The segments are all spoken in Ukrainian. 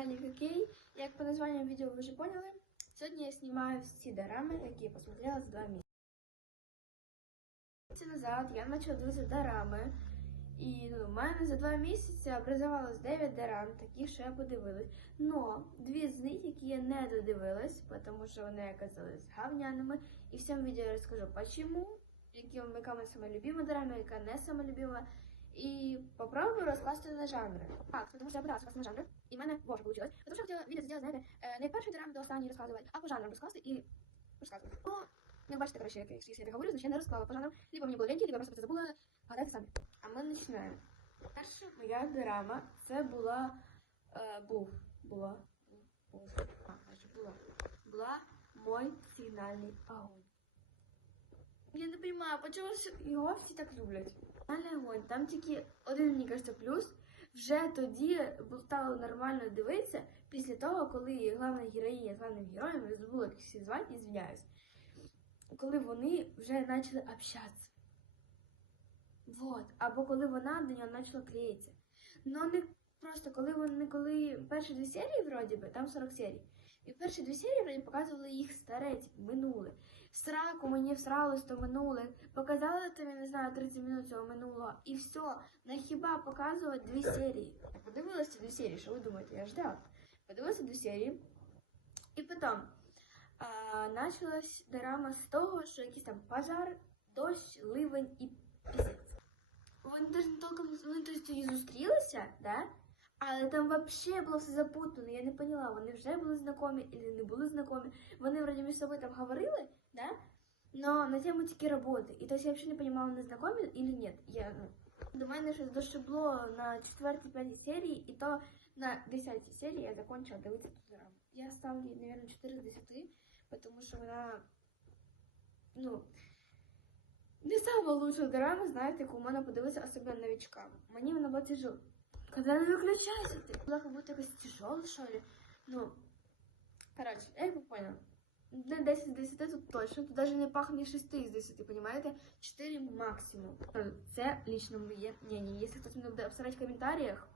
каналі Кокей. Як по названню відео ви вже поняли, сьогодні я знімаю всі дорами, які я посмотрела за два. Місяці назад я почала дивитися дорами. І ну, в мене за два місяці образувалось 9 дорам, таких, що я подивилась. Но дві з них, які я не додивилась, тому що вони оказались говняними. І в цьому відео я розкажу, які, яка моя любима дорама, яка не сама любима. І попробую розкласти на жанри. Так, тому що я пыталась розкласти на жанри, і в мене боже вийшло. Тому що я хотіла відео зробити, знаєте, е, не перший драм до останньої розказувати, а по жанрам розкласти і розказувати. Ну, як бачите, коротше, як якщо я говорю, значить я не розклала по жанрам. Либо мені було ліньки, либо я просто це забула. Гадайте самі. А ми починаємо. Перша моя драма, це була, е, був, була, був, а, була, була мой сигнальний огонь. Я не розумію, ж його всі так люблять. Огонь, там тільки один, мені кажется, плюс. Вже тоді стало нормально дивитися після того, коли головна героїня з головним героєм, я забула, як і звиняюсь. Коли вони вже почали общатися. Вот. Або коли вона до нього почала клеїтися. Ну не просто коли вони, коли перші дві серії, вроді би, там 40 серій. І перші дві серії вроді показували їх старе, типу, минуле. Сраку мені всралось то минуле. Показали тобі, не знаю, 30 минут цього минулого. І все. На хіба показувати дві серії. Подивилася дві серії, що ви думаєте? Я ждала. Подивилася дві серії. І потім а, почалась драма з того, що якийсь там пожар, дощ, ливень і піздець. Вони навіть толком вони і зустрілися, да? Але там взагалі було все запутано. Я не поняла, вони вже були знайомі або не були знайомі. Вони вроді між собою там говорили, да? но на тему тільки роботи. І тобто я взагалі не понимала, вони знайомі або ні. Я, ну, до мене щось дошибло на 4-5 серії, і то на 10 серії я закончила дивитися ту драму. Я ставлю, мабуть, 4 з 10, тому що вона, ну, не сама лучша драма, знаєте, яку можна подивитися, особливо новичкам. Мені вона була тяжела. Когда она выключается, ты была как будто якась тяжелая, что ли. Ну, короче, я як поняла. Не 10 з 10 тут точно, тут даже не пахне 6 з 10, понимаете? 4 максимум. Це лично моє мнение. Если хтось мене буде обсирати в комментариях,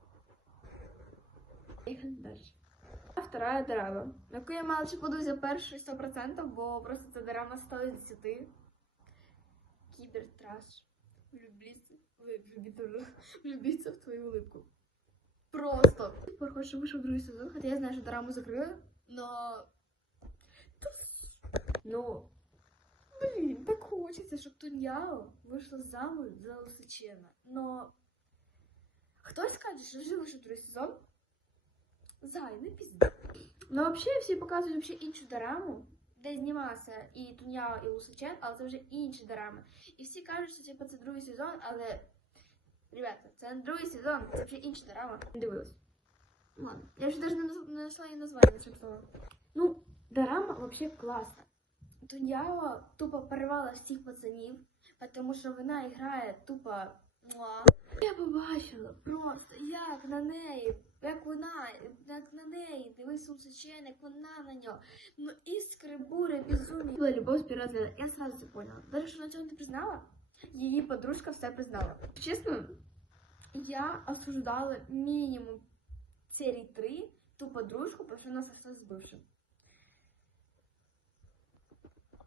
поїхали далі. А Вторая драма, на яку я мало чи подивитися перший 100%, бо просто це драма 100 з 10. Кибертраш. Влюбиться, ой, влюбиться, влюбиться в твою улыбку. Просто. Похоже, що вийшов другий сезон, хоча я знаю, що драму закрили, но... Ну, блін, так хочеться, щоб Туньяо вийшла замуж за Лисичена. Но хтось скаже, що вже вийшов другий сезон. Зай, не пізди. Ну, взагалі, всі показують вообще іншу дораму, де знімався і Туньяо, і Лусичен, але це вже інші дорами. І всі кажуть, що типу, це другий сезон, але. Ребята, це не другий сезон, це вже інша дорама. Не дивилась. Ладно. Я вже навіть не, знайшла її названня цим словом. Ну, дорама вообще класна. Туньяо тупо порвала всіх пацанів, тому що вона грає тупо. муа. Я побачила просто, як на неї, як вона, як на неї, дивись Лусичен, як вона на нього. Ну, іскри, буря. Була любов з. Я сразу це поняла. Даже що вона цього не признала, її подружка все признала. Чесно, я осуждала мінімум серії 3 ту подружку, потому что она сошлась с бывшим.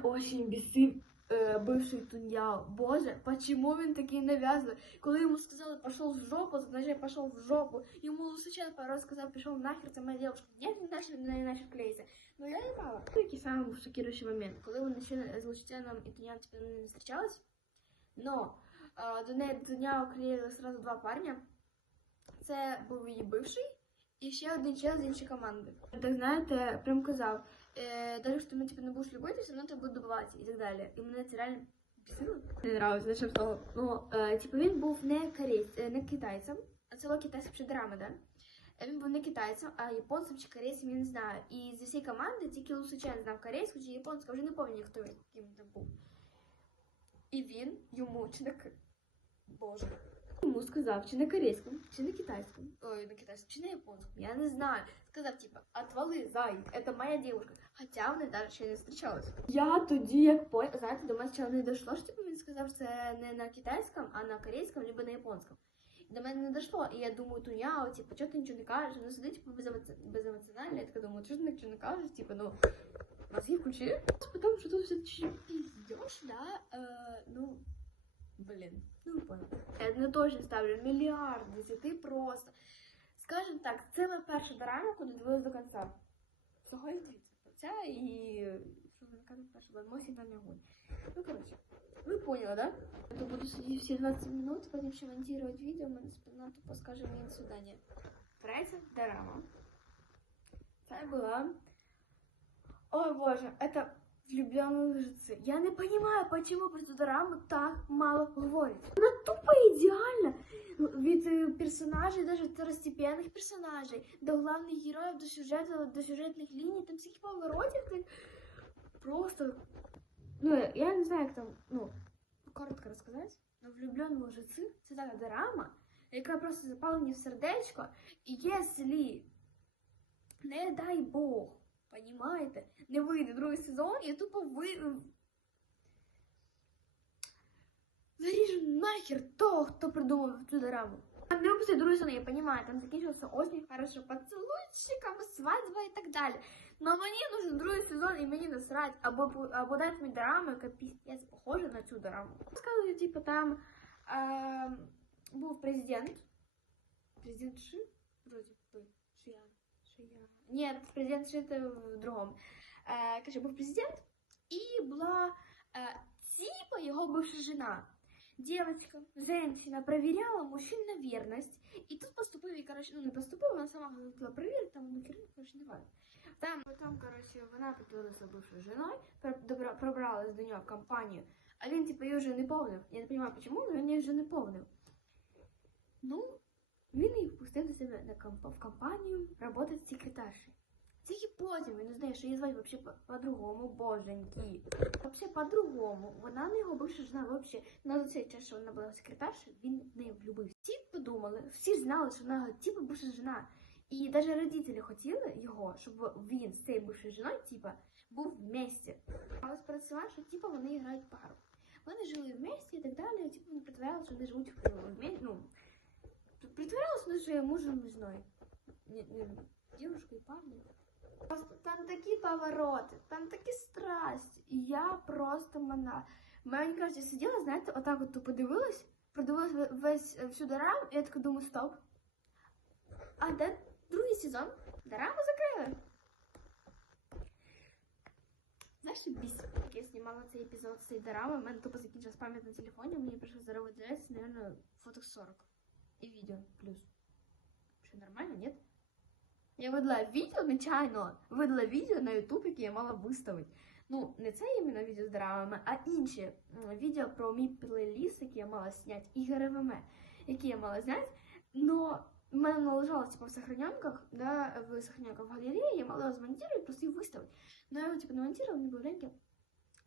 Очень бесив э, бывший Туньяо. Боже, почему він такий нав'язливий? Коли йому сказали, пошел в жопу, то значит пошел в жопу. Йому Лусичен пару раз сказав, пішов нахер, це моя девушка. Я не начал, не начал клеїтися. Ну я не знала. Який самий був шокируючий момент, коли вони ще з Лусиченом і Туньяо типу, не зустрічались, но а, до неї Туньяо клеїли сразу два парня. Це був її бивший і ще один чел з іншої команди. Так знаєте, прям казав, е, навіть якщо ти мене типу, не будеш любити, все одно тебе буду добивати і так далі. І мене це реально бісило. Не нравилось, зачем того. Ну, е, типу він був не корейць, е, не китайцем, а це китайська ще драма, да? Е, Він був не китайцем, а японцем чи корейцем, я не знаю. І зі всієї команди тільки Лусичен знав корейську чи японську, вже не пам'ятаю, хто він ким там був. І він йому чи не к- Боже. Йому сказав, чи на корейському, чи на китайському, ой, на китайському, чи на японському, я не знаю. Сказав, типа, отвали, зай, это моя девушка. Хоча вони навіть ще не зустрічались. Я тоді, як по, знаєте, до мене спочатку не дійшло, що типу, він сказав, це не на китайському, а на корейському, либо на японському. до мене не дійшло. І я думаю, туняо, типу, чого ти нічого не кажеш? Ну сидить типу, беземоці- беземоціонально. Я така думаю, чого ти нічого не кажеш? Типу, ну, мозги включи. Потому що тут все таки пиздешь, да? Е, ну, блін, ну ви поняли. Я не точно ставлю мільярд десяти просто. Скажем так, це моя перша дорама, куди дивилась до кінця. Всього і дивіться. Ця і що вона каже перша була мой сигнальний огонь. Ну, коротше, ви поняли, да? Я буду сидіти всі 20 минут, потім ще монтувати відео, у мене спина тупо скаже мені до свидання. Третя дорама. Це була... Ой, боже, это влюбленные лжецы. Я не понимаю, почему про эту дораму так мало говорят. Она тупо идеальна. Від е, персонажей, даже второстепенных персонажей, до главных героев, до сюжета, до сюжетных линий, там всяких поворотів, так просто. Ну, я не знаю, як там, ну, коротко розказати. Но влюблені лжеці це така дорама, яка просто запала мені в сердечко. І якщо, не дай Бог, Понімаєте? Не вийде другий сезон, я тупо ви... Заріжу нахер того, хто придумав цю дораму. Там не випустить другий сезон, я понимаю, там закінчився осінь, хорошо, поцілуйчиком, свадьба і так далі. Но мені нужен другий сезон і мені насрать, або, пу- або дати мені дораму, яка піздець похожа на цю дораму. Сказали, типу, там е, був президент. Президент Ши? Вроді би. Шия. Шия. Нет, президент це в другому. Е, каже, був президент, і була е, типа його бывшая жена. Девочка, женщина, проверяла мужчин на верность. І тут поступив, і, коротше, ну не поступив, вона сама хотіла перевірити, там, ну, хрен, коротше, не важно. Там, там, коротше, вона притулилася пр- добра- пробралась до нього в компанію, а він, типу, її вже не помнив. Я не розумію, чому, але він її вже не помнив. Ну, він її впустив до себе на комп- в компанію працювати секретаршею. Тільки потім він узнає, що її звати вообще по-другому, по-другому, боженьки. Вообще по-другому. Вона не його бивша жена вообще. На цей час, що вона була секретарша, він в неї влюбився. Всі подумали, всі знали, що вона типу бивша жена. І навіть родителі хотіли його, щоб він з цією бившою жіною, типа, був вместе. Але спрацював, що типа вони грають пару. Вони жили вместе і так далі, типу вони притворялися, що вони живуть вместе, ну, притворялися, що я мужем. Не, не, девушкой и парнем. Просто там такі повороти, там такі страсті. І я просто мана. Мені кажуть, я сиділа, знаєте, отак от тупо дивилась, продивилась весь е, всю дораму, і я така думаю, стоп. А де другий сезон? Дораму закрили. Знаєш, біс, як я знімала цей епізод цієї дорами, в мене тупо закінчилась пам'ять на телефоні, мені прийшло здорово дивитися, наверное, фоток 40. І відео плюс. Що, нормально, ні? Я видала відео нечайно, видала відео на YouTube, яке я мала виставити. Ну, не це іменно відео з драмами, а інші відео про мій плейліст, який я мала зняти, і ГРВМ, які я мала зняти. Но в мене належалось типу, в сохранянках, да, в сохранянках в галереї, я мала його змонтувати, просто їх виставити. Но я його типу, не монтувала, не було времени.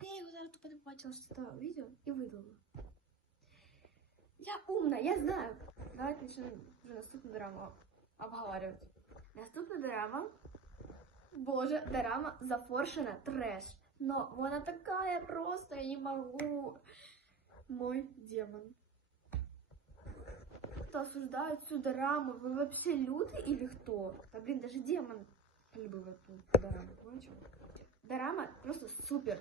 Я його зараз тупо не побачила, що це відео, і видалила. Я умна, я знаю. Давайте почнемо вже наступну драму обговорювати. Наступна дорама. Боже, дорама зафоршена треш. Но вона такая просто, я не могу. Мой демон. Кто осуждает всю дораму? Вы вообще люди или кто? Да блин, даже демон любил эту дораму. Дорама просто супер.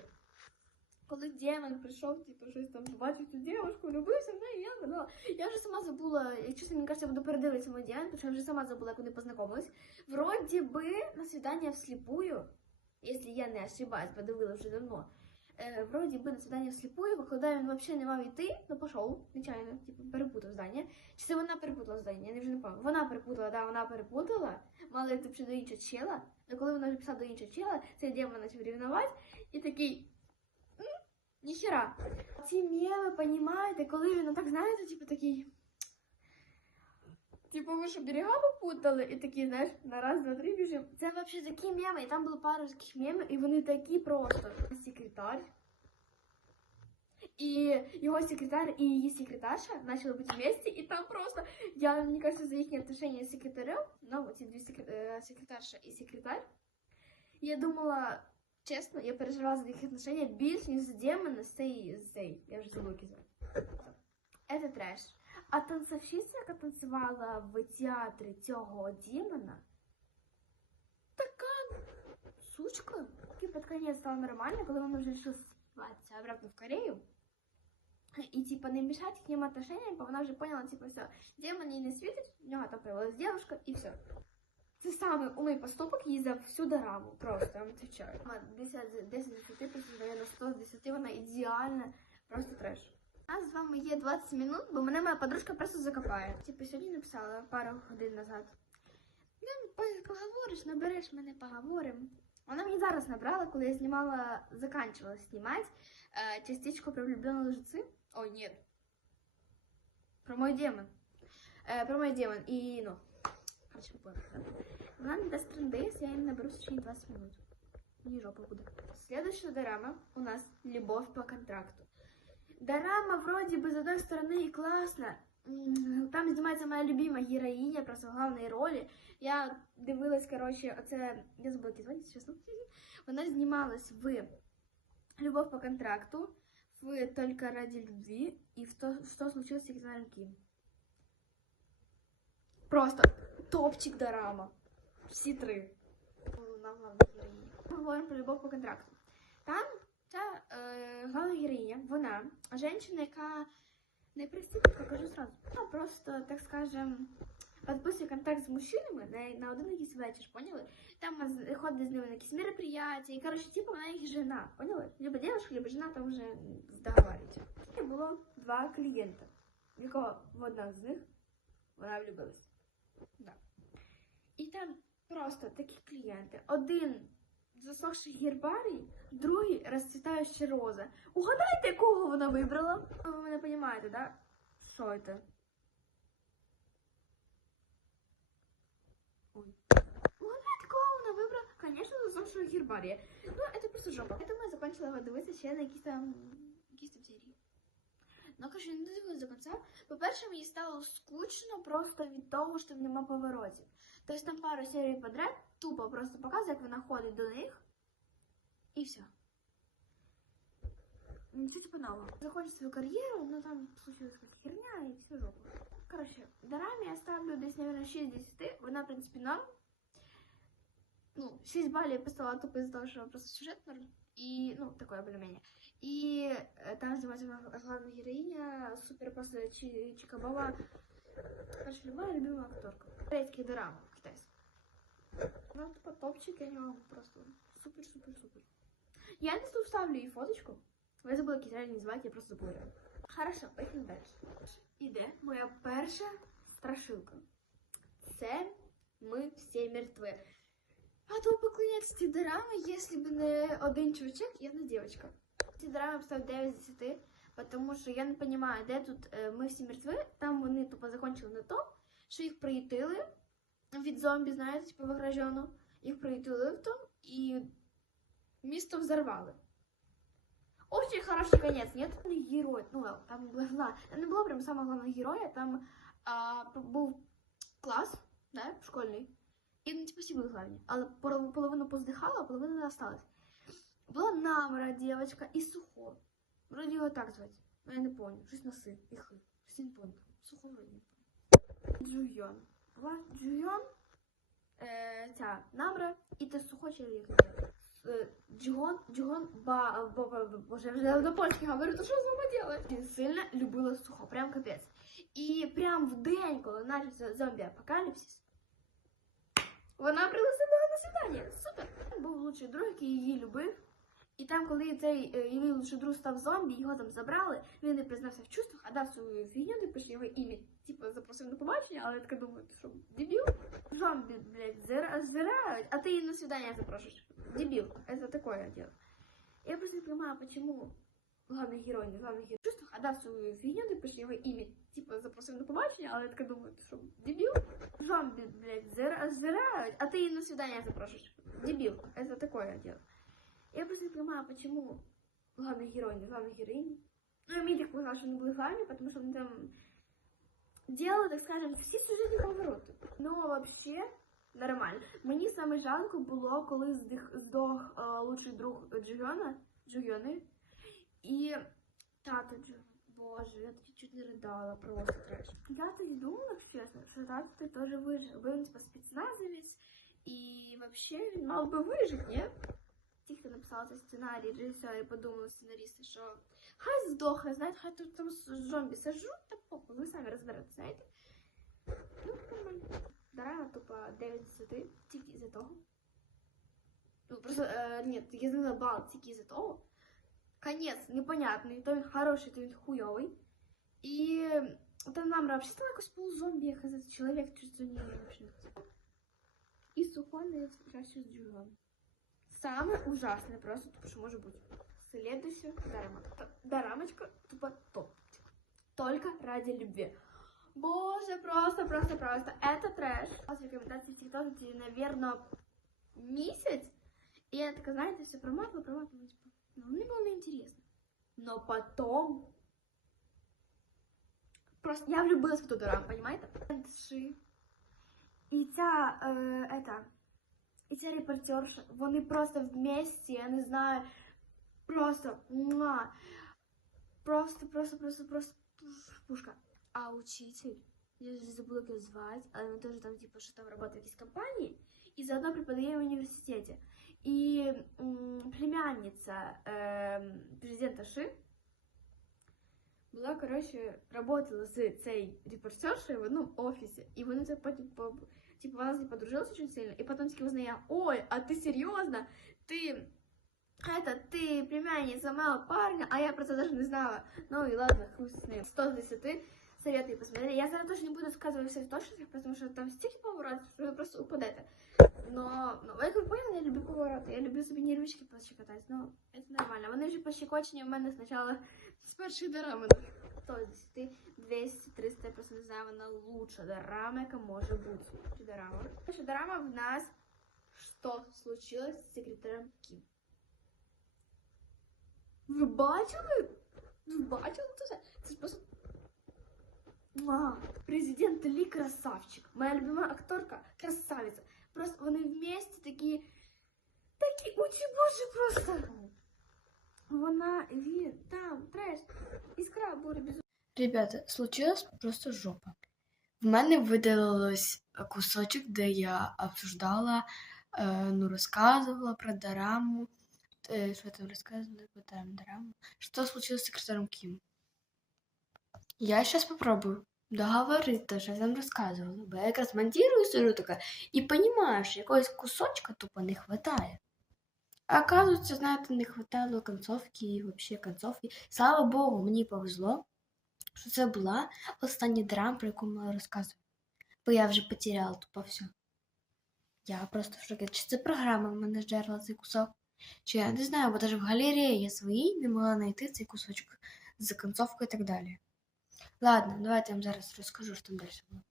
Коли демон прийшов, типу, щось там побачив цю дівчинку, любився в неї, я згадала. Я вже сама забула, чесно, мені кажется, я буду передивитися мой день, тому що я вже сама забула, як вони познайомились. Вроді би на свидання вслепую, якщо я не ошибаюсь, подивила вже давно. Е, вроді би на свидання вслепую, виходить, він взагалі не мав йти, ну пішов, нечайно, типу, перепутав здання. Чи це вона перепутала здання, я вже не пам'ятаю. Вона перепутала, да, вона перепутала, мала йти до іншого чела, але коли вона вже писала до іншого чела, цей демон почав рівнувати, і такий, «М, ніхера. Ці меми, понімаєте, коли він так, знаєте, типу такий, Типу, ви що берега попутали і такі, знаєш, на раз, два, три біжимо. Це взагалі такі меми, і там було пару таких мемів, і вони такі просто. Секретар. І його секретар і її секретарша почали бути вместе, і там просто, я, мені кажется, за їхні отношения з секретарем, ну, ці дві е, секретарша і секретар, я думала, чесно, я переживала за їх отношения більш, ніж за демона з цієї, з цієї, я вже забула, як її звати. Це треш. А танцовщиця, яка танцювала в театрі цього демона, така сучка. І під кінець стала нормально, коли вона вже вирішила спатися обратно в Корею. І типа не мешать к ним отношениям, бо вона вже поняла, типа, все, демон їй не світить, в нього там появилась девушка, і все. Це саме умний поступок їй за всю дораму, просто, я вам відповідаю. 10 10 з 10 просто дає на 100 з 10, вона ідеальна, просто треш. У нас з вами є 20 минут, бо мене моя подружка просто закопає. Типу, сьогодні написала пару годин назад. Ну, по- поговориш, набереш мене, поговоримо. Вона мені зараз набрала, коли я знімала, заканчивала знімати э, частичку про влюбленные лжецы. Ой, нет. Про мой демон. Э, про мой демон. И, ну, короче, вы поняли, да? Вона не даст трендейс, я її наберу в течение 20 минут. Мені жопа буде. Следующая дорама у нас «Любовь по контракту». Дорама вроде бы, с одной стороны, и классно. Там знімається моя любима героїня, просто в головній ролі. Я дивилась, короче, оце, я забула, як звати, чесно. Вона знімалась в «Любовь по контракту», в «Только ради любви» и в «То, что случилось с Игнарем Ким». Просто топчик дорама. Всі три. На главній героїні. Ми говоримо про любов по контракту. Там ця е, головна героїня, вона жінка, яка не проститутка, кажу сразу. Вона просто, так скажем, підписує контакт з мужчинами на, на один якийсь вечір, поняли? Там вона ходить з ними на якісь мероприятия, і, коротше, типу, вона їх жена, поняли? Либо девушка, либо жена, там вже договорюється. І було два клієнта, якого в одна з них вона влюбилась. Да. І там просто такі клієнти. Один засохший гербарій, другий розцвітаюча роза. Угадайте, якого вона вибрала? Ви мене розумієте, да? Що це? Ой. Угадайте, кого вона вибрала? Конечно, засохшого гербарія. Ну, це просто жопа. Я думаю, закончила його дивитися ще на якісь там, якісь там серії. Ну, короче, не дивилась до кінця. По-перше, мені стало скучно просто від того, що нема поворотів. Тобто там пару серій подряд тупо просто показує, як вона ходить до них. І все. Все типа нового. Закончить свою карьеру, но там случилась какая-то херня и все жопа. Короче, Дораме я ставлю десь, наверное, 6 з 10. Вона, в принципі, норм. Ну, 6 балів я поставила тупо из-за того, що просто сюжет норм. І, ну, такое более-менее. І е, там знімається гла- главна героїня, супер просто Чі- Чикабова. Короче, любая любимая акторка. Корейський дорама, Китайський. Ну, топчик, я нього просто супер-супер-супер. Я не вставлю їй фоточку. Я забула, як реально звати, я просто забула. Хорошо, поїхали далі. Іде моя перша страшилка. Це ми всі мертві. А то поклонець ці дорами, якщо б не один чувачок і одна дівчинка. Ці дорами поставив 9 з 10, тому що я не розумію, де тут е, ми всі мертві. Там вони тупо закончили на тому, що їх приютили від зомбі, знаєте, типу в району. Їх приютили в тому і місто взорвали. Очень хороший конец, нет? Герой, ну, там була, не було прям самого головного героя, там а, був клас, да, школьний, і ну, типу всі були главні, але половину поздихала, а половину не осталась. Була Намра, дівчинка, і Сухо. Вроді його так звати, ну я не пам'ятаю, щось на си, і хи, щось не пам'ятаю. Сухо вроді не пам'ятаю. Джуйон, е, ця Намра, і те Сухо чоловік. Е, Джигон, Джигон, ба, ба, ба, ба, боже, вже до польськи говорю, то що з вами делать? Він сильно любила сухо, прям капець. І прям в день, коли почався зомбі-апокаліпсис, вона пригласила на свидання. Супер! Був лучший друг, який її любив. І там, коли цей е, її лучший друг став зомбі, його там забрали, він не признався в чувствах, а дав свою фігню, не пише ім'я Типу запросив на побачення, але я така думаю, ти що, дебіл? Зомбі, блядь, зира- звирають, а ти її на свидання запрошуєш. Дебил. Это такое дело. Я просто не понимаю, почему главный герой, не главный герой, в чувствах, а дав свою фигню, не пише його ім'я. Типа запросив на побачення, але я така думаю, ти що, дебіл? Зомбі, блядь, зира- звирають, а ти її на свидання запрошуєш. Дебил. Это такое дело. Я просто не понимаю, почему главный герой, не главная героиня. Ну, я мне так показалось, что они были главными, потому что они там делали, так скажем, всі сюжетні повороти. Ну, вообще, нормально. Мені саме жалко було, коли здих, здох е, лучший друг Джуйона, Джуйони, і тато Джуйона. Боже, я тоді чуть не ридала, просто треш. Я тоді думала, чесно, що тато теж вижив. Він типа спецназовець, і взагалі він мав би вижити, ні? Ті, хто написав цей сценарій, режисери подумали сценаристи, що хай здохне, знаєте, хай тут там зомбі сажуть, та похуй, ви самі розберетеся, знаєте? Ну, нормально. Дарана тупо 9 з 10, тільки із-за того. Ну, просто, э, нет, я знала бал тільки із-за того. Конец непонятний, то він хороший, то він хуйовий. І та нам вообще стало якось полузомбі, як этот чоловік чуть за ним вообще. І сухоний краще з джугом. Саме ужасне просто, тупо, що може бути. Следующая дорама. Т- Дорамочка тупо топчик. Только ради любви. Боже, просто, просто, просто. Это трэш. После рекомендаций в ТикТоке, наверное, месяц. И я такая, знаете, все проматывала, проматывала, типа, ну, мне было неинтересно. Но потом... Просто я влюбилась в ту дораму, понимаете? І ця, е, это, і ця репортерша, вони просто вместе, я не знаю, просто, муа, просто, просто, просто, просто пушка. А учитель, я вже забула, як його звати, але він теж там, типу, що там працює в якійсь компанії, і заодно преподає в університеті. І м, племянниця е, президента Ши була, коротше, працювала з цією репортершею в одному офісі. І вони це потім, по- типу, вона з нею подружилася дуже сильно, і потім тільки визнає, ой, а ти серйозно? Ти это, ты племянница моего парня, а я про это даже не знала. Ну и ладно, хуй с ним. 100 с 10 советую посмотреть. Я зараз тоже не буду сказывать всех точностях, потому что там стільки поворотів, що ви просто упадете. Но, ну, як ви поняли, я люблю повороти, я люблю собі нервички пощекотати, ну, це нормально. Вони вже пощекочені у мене спочатку з першої дорами. 100 з 10, 200, 300, я просто не знаю, вона лучша дорама, яка може бути. Чи дорама. Перша дорама в нас «Що случилось з секретарем Кім?» Ви бачили? Ви бачили це? все? Це ж просто. Ма, президент Лі красавчик. Моя любима акторка красавиця. Просто вони вместе такі. Такі очі боже просто. Вона, він, там, треш, іскра буде без. Ребята, случилась просто жопа. В мене видалилось кусочок, де я обсуждала, е, ну, розказувала про дораму. Я там розказувала про дораму? Что случилось с секретарем Ким? Я сейчас попробую договорить то, що я там розказувала. Бо я якраз монтирую сижу така і що якогось кусочка тупо не. А оказывается, знаєте, не хватало концовки і вообще концовки. Слава Богу, мені повезло що це була остання драма, про яку ми розказуємо. Бо я вже потеряла тупо все. Я просто в шокі. Чи це програма в мене жерла цей кусок? Чи я не знаю, бо навіть в галереї своїй не могла знайти цей кусочок з концовкою і так далі. Ладно, давайте я вам зараз розкажу, що там далі було.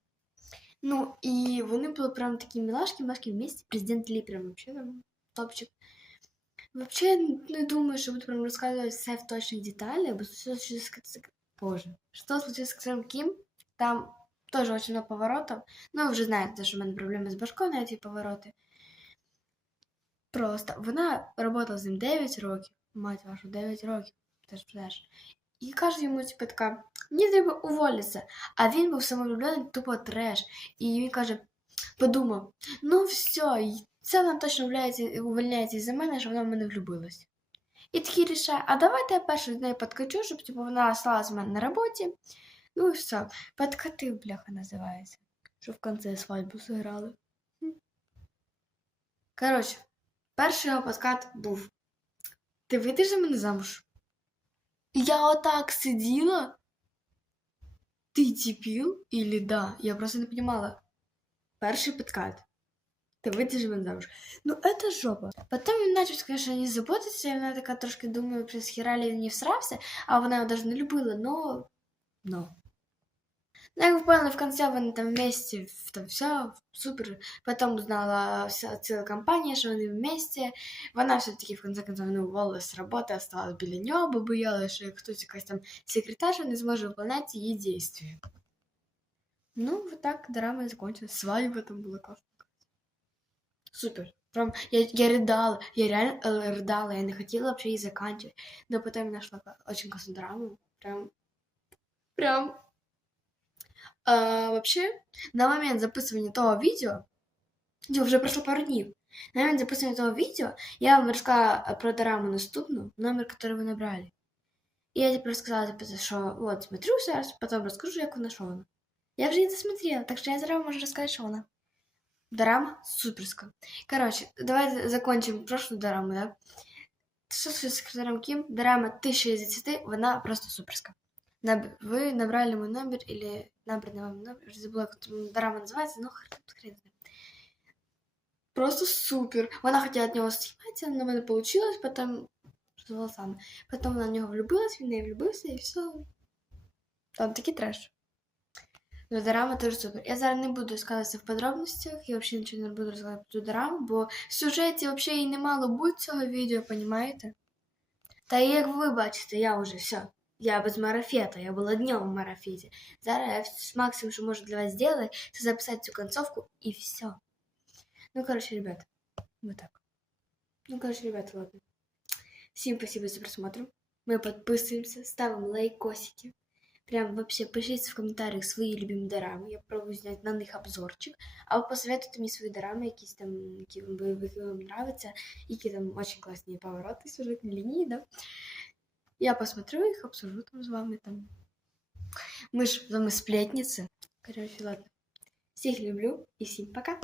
Ну, і вони були прям такі милашки, милашки вместе. Президент Лі прям вообще там топчик. Вообще, я не думаю, що буду прям розказувати все в точних деталях, бо все щось Боже. Что случилось с Ксером Ким? Там тоже очень много поворотов. Ну, ви вже знаєте, що в мене проблеми з башкою на ці повороти. Просто вона працювала з ним 9 років, мать вашу, 9 років. Ти ж знаєш. І каже йому, типу, така, мені треба уволитися. А він був самовлюблений, тупо треш. І він каже, подумав, ну все, це вона точно увольняється, увольняється із-за мене, що вона в мене влюбилась. І такий рішає, а давайте я першу з нею подкачу, щоб типу, вона осталась в мене на роботі. Ну і все. Подкатив, бляха, називається. Що в кінці свадьбу зіграли. Коротше, перший подкат був. Ти вийдеш за мене замуж? Я отак сиділа. Ти дебіл или да? Я просто не понимала. Перший подкат. Ты выйдешь за замуж. Ну, это жопа. Потом він начав, конечно, не заботиться, і вона така трошки думаю, що з хіра він не всрався, а вона його даже не любила, но... но. Ну, як ви поняли, в конце вони там вместе, там все, супер. Потом узнала вся ціла компанія, що вони вместе. Вона все-таки в конце концов не уволилась з роботи, осталась біля нього, бо боялась, що хтось якась там секретарша не зможе виконати її дійствия. Ну, вот так драма и закончилась. Свадьба там была классно. Супер. Прям я, я рыдала, я реально э, рыдала, я не хотела вообще и заканчивать. Но потом я нашла ка- очень классную драму. Прям Прям. А, вообще, на момент записывания того видео, ну, вже пройшло пару днів. На момент записывания того видео я вам розказала про дораму наступну, номер, который ви набрали. І я типу розказала, типу, що от, смотрю зараз, потім розкажу, як вона, що вона. Я вже її досмотрела, так що я зараз можу розказати, що вона. Дорама суперська. Короче, давайте закончим прошлую дораму, да? Що з секретарем Кім? Дорама 1000 из 10, вона просто суперська. Наб... Ви набрали мой номер или набранный вам номер, я забула, як там дорама називається, ну хрен хрен знає. Просто супер. Вона хотіла від нього зніматися, але в мене вийшло, потім з волосами. Потім вона в нього влюбилась, він в неї влюбився і все. Там такий треш. Ну, Дорама теж супер. Я зараз не буду сказати в подробностях, я взагалі нічого не буду розказувати про дораму, бо в сюжеті взагалі і не мало бути цього відео, понімаєте? Та і як ви бачите, я вже все. Я без марафета, я була днем в марафеті. Зараз я вс- максимум, що можу для вас зробити, це записати цю концовку і все. Ну, короче, ребят, вот так. Ну, короче, ребят, ладно. Всем спасибо за просмотр. Мы подписываемся, ставим лайкосики. Прям вообще пишите в комментариях свои любимые дорамы. Я пробую снять на них обзорчик. А вы посоветуйте мне свои дорамы, якісь там, які вам, ви- які вам нравятся, які там очень классные повороты, сюжетные линии, да. Я посмотрю их, обсужу там с вами там. Мы ж с вами сплетницы. Короче, ладно. Всех люблю и всем пока.